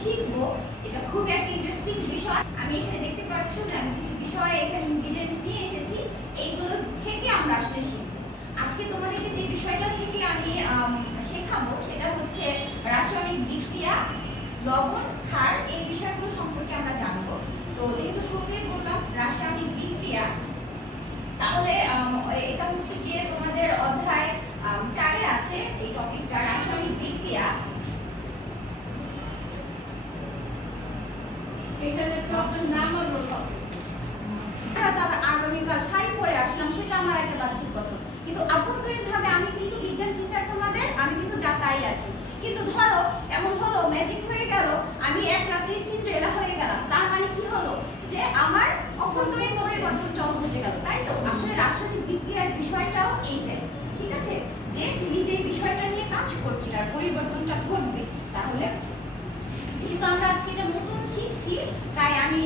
শিখবো এটা খুব একটা ইন্টারেস্টিং বিষয়। আমি এখানে দেখতে পাচ্ছ যে আমি কিছু বিষয় এখানে ইনগ্রেডিয়েন্টস নিয়ে এসেছি, এইগুলো থেকে আমরা আসলে শিখবো। আজকে তোমাদেরকে যে বিষয়টা থেকে আমি শেখাবো সেটা হচ্ছে রাসায়নিক বিক্রিয়া, লবণ, ক্ষার, এই বিষয়গুলো সম্পর্কে আমরা জানবো। তো যেহেতু শুরুতেই বললাম রাসায়নিক বিক্রিয়া, তাহলে এটা হচ্ছে গিয়ে তোমাদের অধ্যায় 4-এ আছে এই টপিকটা, রাসায়নিক বিক্রিয়া। এখানে টপিক নাম হলো আগামীকাল শাড়ি পরে আসলাম, সেটা আমার একটা বাহ্যিক গঠন, কিন্তু আভ্যন্তরীণভাবে আমি কিন্তু বিজ্ঞান টিচার তোমাদের, আমি কিন্তু যা তাই আছি। কিন্তু ধরো এমন হলো ম্যাজিক হয়ে গেল, আমি এক রাতেই সিন্ড্রেলা হয়ে গেলাম, তার মানে কি হলো যে আমার অভ্যন্তরীণ পরিবর্তনটাও ঘটে গেল, তাই তো? আসলে রাসায়নিক বিক্রিয়ার বিষয়টাও এইটাই, ঠিক আছে, যে তুমি যে বিষয়টা নিয়ে কাজ করছো তার পরিবর্তনটা ঘটবে। তাহলে যেহেতু আমরা আজকে এটা নতুন শিখছি, তাই আমি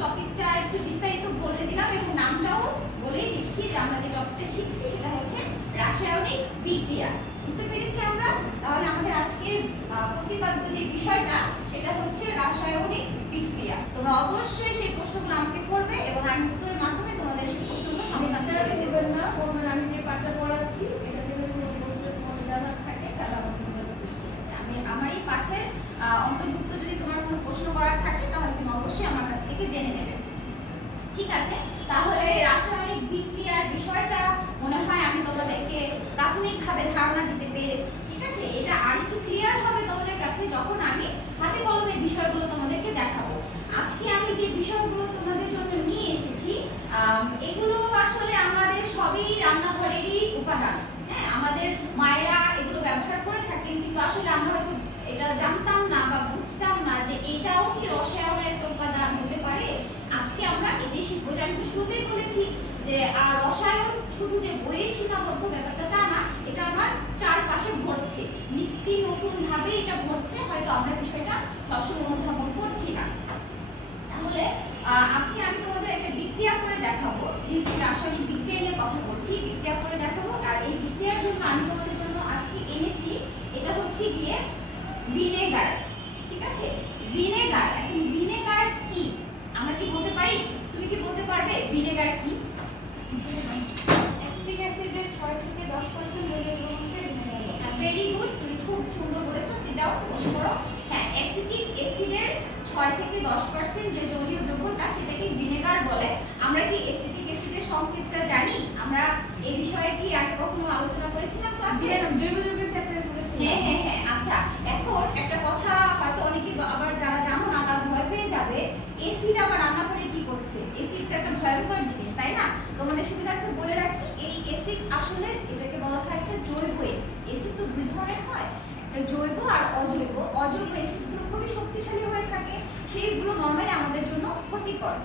টপিকটা একটু বিস্তারিত বলে দিলাম এবং নামটাও বলেই দিচ্ছি যে আমরা যে টপিকটা শিখছি সেটা হচ্ছে রাসায়নিক বিক্রিয়া। বুঝতে পেরেছি আমরা? তাহলে আমাদের আজকের প্রতিপাদ্য যে বিষয়টা সেটা হচ্ছে রাসায়নিক বিক্রিয়া। তোমরা অবশ্যই সেই প্রশ্নগুলো আমাকে করবে এবং আমি উত্তরের মাধ্যমে তোমাদের সেই প্রশ্নগুলো সমাধান করে দেব। না বলবেন আমি যে পাঠটা পড়াচ্ছি এটা থেকে যদি প্রশ্ন তোমাদের জানা থাকে তাহলে আমাকে বলবে। ঠিক আছে, আমি আমার এই পাঠের অন্তর্ভুক্ত যদি তোমার কোনো প্রশ্ন করার থাকে তাহলে তুমি অবশ্যই আমার কাছ থেকে জেনে নেবে। ঠিক আছে, তাহলে রাসায়নিক বিক্রিয়ার বিষয়টা মনে হয় আমি তোমাদেরকে প্রাথমিকভাবে ধারণা দিতে পেরেছি। ঠিক আছে, এটা আরেকটু ক্লিয়ার হবে তোমাদের কাছে যখন আমি হাতে কলমে বিষয়গুলো তোমাদেরকে দেখাবো। আজকে আমি যে বিষয়গুলো তোমাদের জন্য নিয়ে এসেছি এগুলো আসলে আমাদের সবই রান্নাঘরেরই উপাদান। হ্যাঁ, আমাদের মায়েরা এগুলো ব্যবহার করে থাকেন, কিন্তু আসলে আমরা হয়তো এটা জানতাম না বা বুঝতাম না যে এটাও কি রসায়নের একটা উপাদান হতে পারে। আজকে আমরা এটাই শিখবো। যে আমি তো শুরুতেই বলেছি যে রসায়ন শুধু যে বইয়ে সীমাবদ্ধ ব্যাপারটা তা না, এটা আমার চারপাশে ঘটছে, নিত্য নতুন ভাবে এটা ঘটছে, হয়তো আমরা বিষয়টা সবসময় অনুধাবন করছি না। তাহলে আজকে আমি তোমাদের একটা বিক্রিয়া করে দেখাবো, যেহেতু রাসায়নিক বিক্রিয়া নিয়ে কথা বলছি, বিক্রিয়া করে দেখাবো। আর এই বিক্রিয়ার জন্য আমি তোমাদের জন্য আজকে এনেছি এটা হচ্ছে গিয়ে ভিনেগার। ঠিক আছে, ভিনেগার। এখন ভিনেগার কি আমরা কি বলতে পারি? তুমি কি বলতে পারবে ভিনেগার কি? অ্যাসিটিক অ্যাসিডের 6 থেকে 10% দ্রবণকে ভিনেগার বলে। ভেরি গুড, তুমি খুব সুন্দর বলেছো। সেটাও বসে পড়ো। হ্যাঁ, অ্যাসিটিক অ্যাসিডের 6 থেকে 10% যে জলীয় দ্রবণটা সেটাকে ভিনেগার বলে। আমরা কি অ্যাসিটিক অ্যাসিডের সংকেতটা জানি? আমরা এই বিষয়ে কি আগে কখনো আলোচনা করেছিলাম ক্লাসে? জৈব যৌগের চ্যাপ্টারে পড়েছিলাম। হ্যাঁ হ্যাঁ হ্যাঁ। আচ্ছা, এখন একটা কথা হয়তো অনেকে আবার যারা জানো না তারা ভয় পেয়ে যাবে, অ্যাসিড আবার রান্না করে কি করছে? অ্যাসিড তো একটা ভয়ঙ্কর জিনিস, তাই না? তোমাদের সুবিধার্থে বলে রাখি, এই অ্যাসিড আসলে এটাকে বলা হয় একটা জৈব অ্যাসিড। অ্যাসিড তো দুই ধরনের হয়, একটা জৈব আর অজৈব। অজৈব অ্যাসিডগুলো খুবই শক্তিশালী হয়ে থাকে, সেইগুলো নরমালি আমাদের জন্য ক্ষতিকর।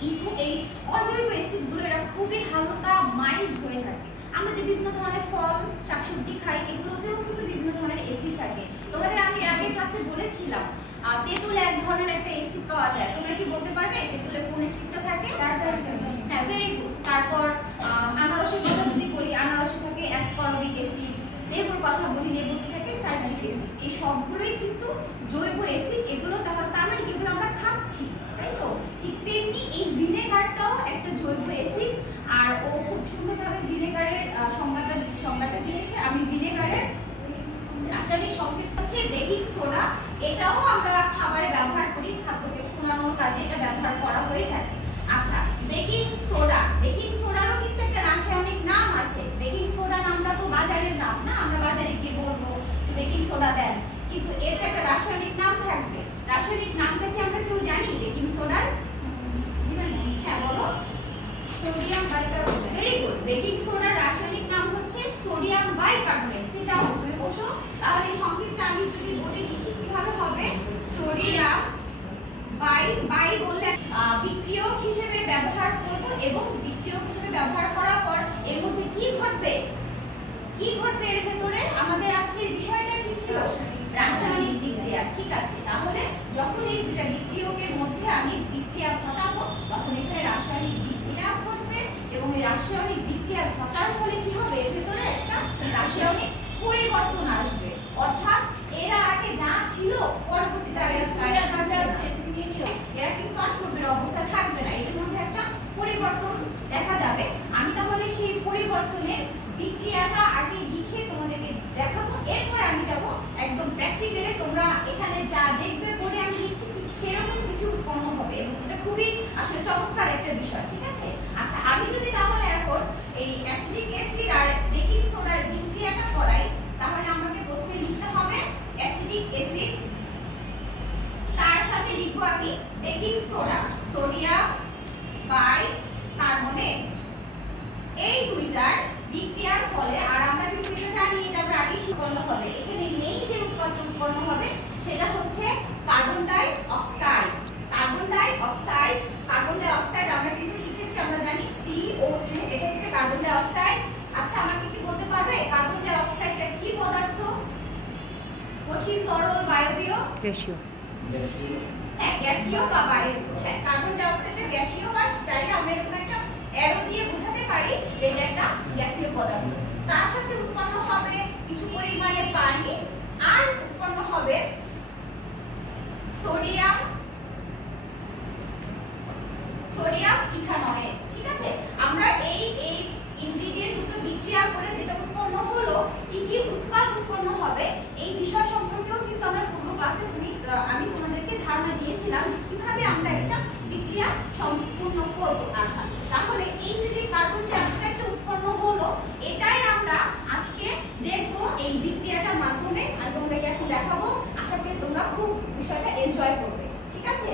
কিন্তু এই অজৈব অ্যাসিডগুলো এরা খুবই হালকা, মাইল্ড হয়ে থাকে। আমরা যে বিভিন্ন ধরনের ফল শাকসবজি খাই এগুলোতেও কিন্তু বিভিন্ন ধরনের অ্যাসিড থাকে। তোমাদের আমি আগের ক্লাসে বলেছিলাম তেঁতুলে এক ধরনের একটা অ্যাসিড পাওয়া যায়। তোমরা কি বলতে পারবে তেঁতুলে কোন অ্যাসিডটা থাকে? হ্যাঁ, ভেরি গুড। তারপর আনারসের কথা যদি বলি, আনারসে থাকে অ্যাসপারবিক অ্যাসিড। লেবুর কথা বলি, লেবুতে থাকে সাইট্রিক অ্যাসিড। এই সবগুলোই কিন্তু জৈব অ্যাসিড। এগুলো তার মানে এগুলো আমরা খাচ্ছি, তাই তো? ঠিক তেমনি এই ভিনেগারটাও একটা জৈব অ্যাসিড। আর ও খুব সুন্দরভাবে ভিনেগারের সংজ্ঞাটা দিয়েছে। আমি ভিনেগারের রাসায়নিক সংকেত হচ্ছে বেকিং সোডা। এটাও আমরা খাবারে ব্যবহার করি, খাদ্যকে ফুনানোর কাজে এটা ব্যবহার করা হয়ে থাকে। আচ্ছা, বেকিং সোডা, বেকিং সোডারও কিন্তু একটা রাসায়নিক নাম আছে। বেকিং সোডা নামটা তো বাজারের নাম না, আমরা বাজারে গিয়ে বলবো বেকিং সোডা দেন, কিন্তু এর তো একটা রাসায়নিক নাম থাকবে। রাসায়নিক নামটা কি আমরা কেউ জানি বেকিং সোডার? হ্যাঁ বলো। Sodium bicarbonate. Very good. Baking সোডার রাসায়নিক নাম হচ্ছে সোডিয়াম বাইকার্বনেট। সেটা তুমি বসো। তাহলে এই সংকেতটা আমি যদি বলে লিখি কিভাবে হবে? সোডিয়াম বাই বললে বিক্রিয়ক হিসেবে ব্যবহার করব এবং বিক্রিয়ক হিসেবে ব্যবহার করার পর এর মধ্যে কি ঘটবে? কি ঘটবে এর ভেতরে? আমাদের আজকের বিষয়টা কি ছিল? রাসায়নিক বিক্রিয়া। ঠিক আছে, তাহলে যখন এই দুটো বিক্রিয়কের মধ্যে আমি বিক্রিয়া ঘটাবো তখন এখানে রাসায়নিক বিক্রিয়া ঘটবে এবং এই রাসায়নিক বিক্রিয়া ঘটার ফলে কি হবে? এর ভেতরে একটা রাসায়নিক পরিবর্তন আসবে। অর্থাৎ এরা আগে যা ছিল, পরবর্তীতে আর এরা কিন্তু আর পূর্বের অবস্থা থাকবে না, এর মধ্যে একটা পরিবর্তন দেখা যাবে। আমি তাহলে সেই পরিবর্তনের বিক্রিয়াটা আগে লিখে তোমাদেরকে দেখাবো, এরপর আমি যাব একদম প্র্যাকটিক্যালি। তোমরা এখানে যা দেখবে পরে আমি লিখছি ঠিক সেরকম কিছু উৎপন্ন হবে এবং এটা খুবই আসলে চমৎকার একটা বিষয়, ঠিক আছে? আচ্ছা, আমি যদি তাহলে এখন এই অ্যাসিডিক অ্যাসিড আর বেকিং সোডার বিক্রিয়াটা করাই, তাহলে আমাকে প্রথমে লিখতে হবে অ্যাসিডিক অ্যাসিড, তার সাথে লিখব আমি বেকিং সোডা, সোডিয়াম বাইকার্বনেট। এই দুইটার বিক্রিয়ার ফলে, আর আমরা কিন্তু এটা জানি, এটা আমরা আগেই উৎপন্ন হবে, এখানে নেই যে উৎপাদন উৎপন্ন হবে সেটা হচ্ছে carbon die oxide. Carbon die oxide, carbon die oxide আমরা কিন্তু শিখেছি, আমরা জানি CO2, এটা হচ্ছে কার্বন ডাই অক্সাইড। আচ্ছা, আমাকে কি বলতে পারবে কার্বন ডাই অক্সাইডটা কি পদার্থ? কঠিন, তরল, বায়বীয়? গ্যাসীয়। হ্যাঁ, গ্যাসীয় বা বায়বীয়। হ্যাঁ, কার্বন ডাই অক্সাইডটা গ্যাসীয়, বা চাইলে আমরা এরকম একটা অ্যারো দিয়ে বোঝাতে পারি যে এটা একটা গ্যাসীয় পদার্থ। তার সাথে উৎপন্ন হবে কিছু পরিমাণে পানি, আর উৎপন্ন হবে সোডিয়াম ইথানয়েট, ঠিক আছে? আমরা এই ইনগ্রেডিয়েন্ট দুটো বিক্রিয়া করে যেটা উৎপন্ন হলো, কি কি উৎপাদ উৎপন্ন হবে এই বিষয় সম্পর্কেও কিন্তু আমরা পূর্ব ক্লাসে আমি তোমাদেরকে ধারণা দিয়েছিলাম যে কিভাবে আমরা একটা বিক্রিয়া সম্পূর্ণ করব। আচ্ছা, তাহলে এই যে কার্বন ডাই অক্সাইডটা উৎপন্ন হলো, এটাই আমরা আজকে দেখব এই বিক্রিয়াটার মাধ্যমে। আমি তোমাদেরকে এখন দেখাবো, আশা করি তোমরা খুব বিষয়টা এনজয় করবে, ঠিক আছে?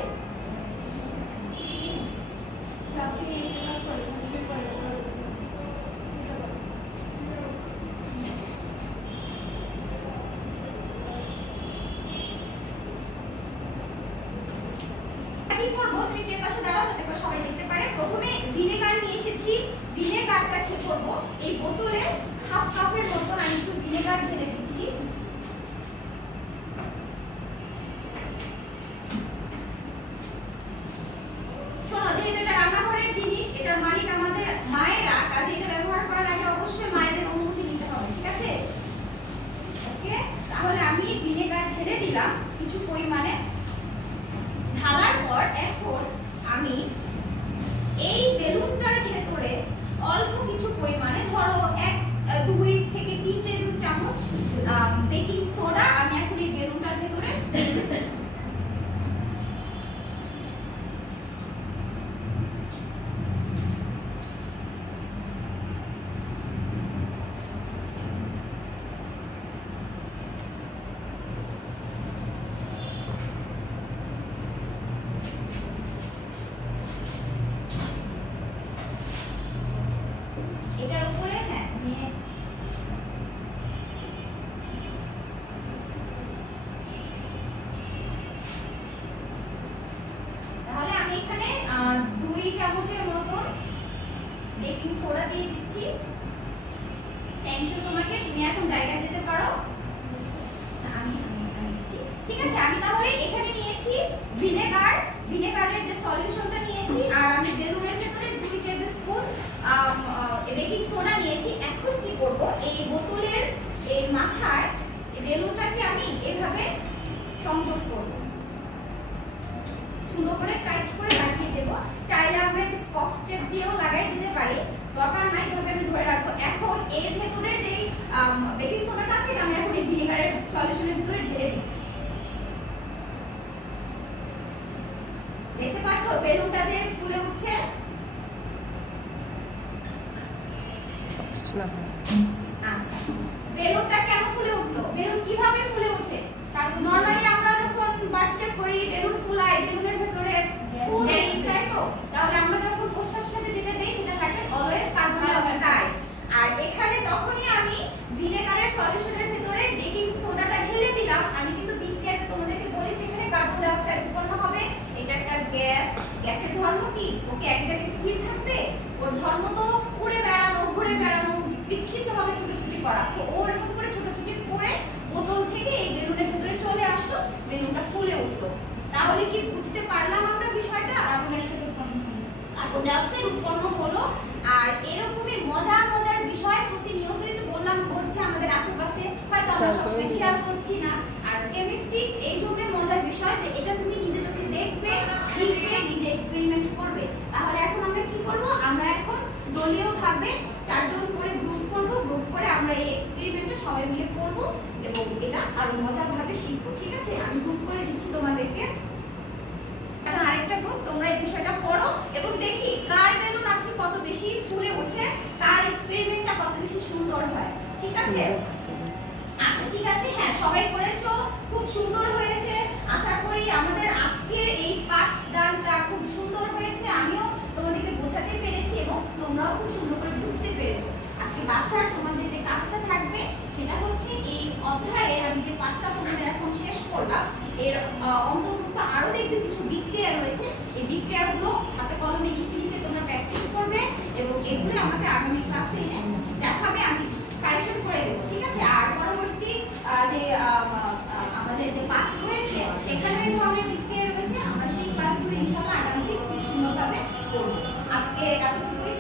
কি করব, তুমি কে পাশে দাঁড়াও যাতে করে সবাই দেখতে পারে। প্রথমে ভিনেগার নিয়ে এসেছি, ভিনেগারটা কি করব, এই বোতলে হাফ কাপের মতন আমি একটু ভিনেগার ঢেলে দিচ্ছি। শোনো, যেহেতু এটা রান্নাঘরের জিনিস, এটার মালিক আমাদের মায়েরা, কাজে এটা ব্যবহার করার আগে অবশ্যই মায়েদের অনুমতি নিতে হবে, ঠিক আছে? ওকে, তাহলে আমি ভিনেগার ঢেলে দিলাম কিছু পরিমাণে। ঢালার পর এখন আমি এই বেলুনটার ভেতরে অল্প কিছু পরিমাণে, ধরো 2 থেকে 3 টেবিল চামচ বেকিং সোডা আমি এখন এই বেলুনটার ভেতরে এটার উপরে, হ্যাঁ, নিয়ে তাহলে আমি এখানে 2 চামচের মতন বেকিং সোডা দিয়ে দিচ্ছি। থ্যাংক ইউ তোমাকে, তুমি এখন জায়গায় যেতে পারো। আমি দিচ্ছি, ঠিক আছে? আমি তাহলে এখানে নিয়েছি ভিনেগার, ভিনেগারের যে সলিউশনটা নিয়েছি, আর আমি বেলুনের ভেতরে 2 টেবিলস্পুন বেকিং সোডা নিয়েছি। এখন কি করব, এই বোতলের এই মাথায় বেলুনটাকে আমি এভাবে সংযোগ করব, সুন্দর করে টাইট করে লাগিয়ে দেব। চাইলে আমরা একটা স্কচ টেপ দিয়েও লাগাই দিতে পারি, দরকার নাই, এভাবে আমি ধরে রাখবো। এখন এর ভেতরে যে বেকিং সোডাটা আছে, আমি এখন এই ভিনেগারের সলিউশনের ভিতরে ঢেলে দিচ্ছি। দেখতে পাচ্ছো বেলুনটা যে ফুলে উঠছে? আচ্ছা, বেলুনটা কেন ফুলে উঠলো? বেলুন কিভাবে ফুলে ওঠে? নরমালি আমরা যখন বার্থডে করি, বেলুন ফুলাই, বেলুনের ভেতরে ফুল দেই, তাই তো? তাহলে আমরা যখন প্রশ্বাস সাথে যেটা দেই সেটা থাকে অলওয়েজ কার্বন ডাই অক্সাইড। আর এখানে যখনই আমি ভিনেগারের সলিউশনের ভেতরে বেকিং সোডাটা ঢেলে দিলাম, আমি কিন্তু বিক্রিয়াতে তোমাদেরকে বলেছি এখানে কার্বন ডাই অক্সাইড উৎপন্ন হবে। এটা একটা গ্যাস, গ্যাসের ধর্ম কি? ওকে এক জায়গায় স্থির থাকবে, ওর ধর্ম তো উড়ে বেড়ানো, ঘুরে বেড়ানো, বিক্ষিপ্তভাবে ছুটোছুটি করা। তো ও এরকম করে ছুটোছুটি করে বোতল থেকে এই বেলুনের ভেতরে চলে আসলো, বেলুনটা ফুলে উঠলো। তাহলে কি বুঝতে পারলাম আমরা বিষয়টা? কার্বন ডাই অক্সাইড উৎপন্ন হলো। আর এরকমই মজার মজার বিষয় প্রতিনিয়তই তো বললাম ঘটছে আমাদের আশেপাশে। হয়তো আমরা সবসময় খেয়াল করছি না। আর কেমিস্ট্রি এই জন্য মজার বিষয় যে এটা তুমি নিজে চোখে দেখবে, শিখবে, নিজে এক্সপেরিমেন্ট করবে। তাহলে এখন আমরা কি করব, আমরা এখন দলীয়ভাবে 4 জন করে গ্রুপ করব, গ্রুপ করে আমরা এই এক্সপেরিমেন্টটা সবাই মিলে করব এবং এটা আরো মজারভাবে শিখব। ঠিক আছে, আমি গ্রুপ করে দিচ্ছি তোমাদেরকে। এখন আরেকটা গ্রুপ, তোমরা এই বিষয়টা পড়ো এবং দেখি কার বেলুন আছে কত বেশি ফুলে ওঠে, কার এক্সপেরিমেন্টটা কত বেশি সুন্দর হয়। ঠিক আছে, আচ্ছা ঠিক আছে, হ্যাঁ সবাই করেছো, খুব সুন্দর হয়েছে। আশা করি আমাদের আজকের এই পাঠদানটা খুব সুন্দর হয়েছে, আমিও তোমাদেরকে বোঝাতে পেরেছি এবং তোমরাও খুব সুন্দর করে বুঝতে পেরেছো। আজকে বাসার তোমাদের যে কাজটা থাকবে সেটা হচ্ছে এই অধ্যায়ের আমি যে পাঠটা তোমাদের এখন শেষ করলাম এর অন্তর্ভুক্ত আরো দেখবে কিছু বিক্রিয়া রয়েছে। এই বিক্রিয়াগুলো হাতে কলমে লিখে লিখে তোমরা প্র্যাকটিস করবে এবং এগুলো আমাকে আগামী ক্লাসে দেখাবে, আমি কারেকশন করে দেবো। ঠিক আছে, আর পরবর্তী যে আমাদের যে পাঠ রয়েছে সেখানে এই ধরনের বিক্রিয়া রয়েছে, আমরা সেই ক্লাসগুলো ইনশাআল্লাহ আগামীতে খুব সুন্দরভাবে করবো। আজকে এতটুকুই।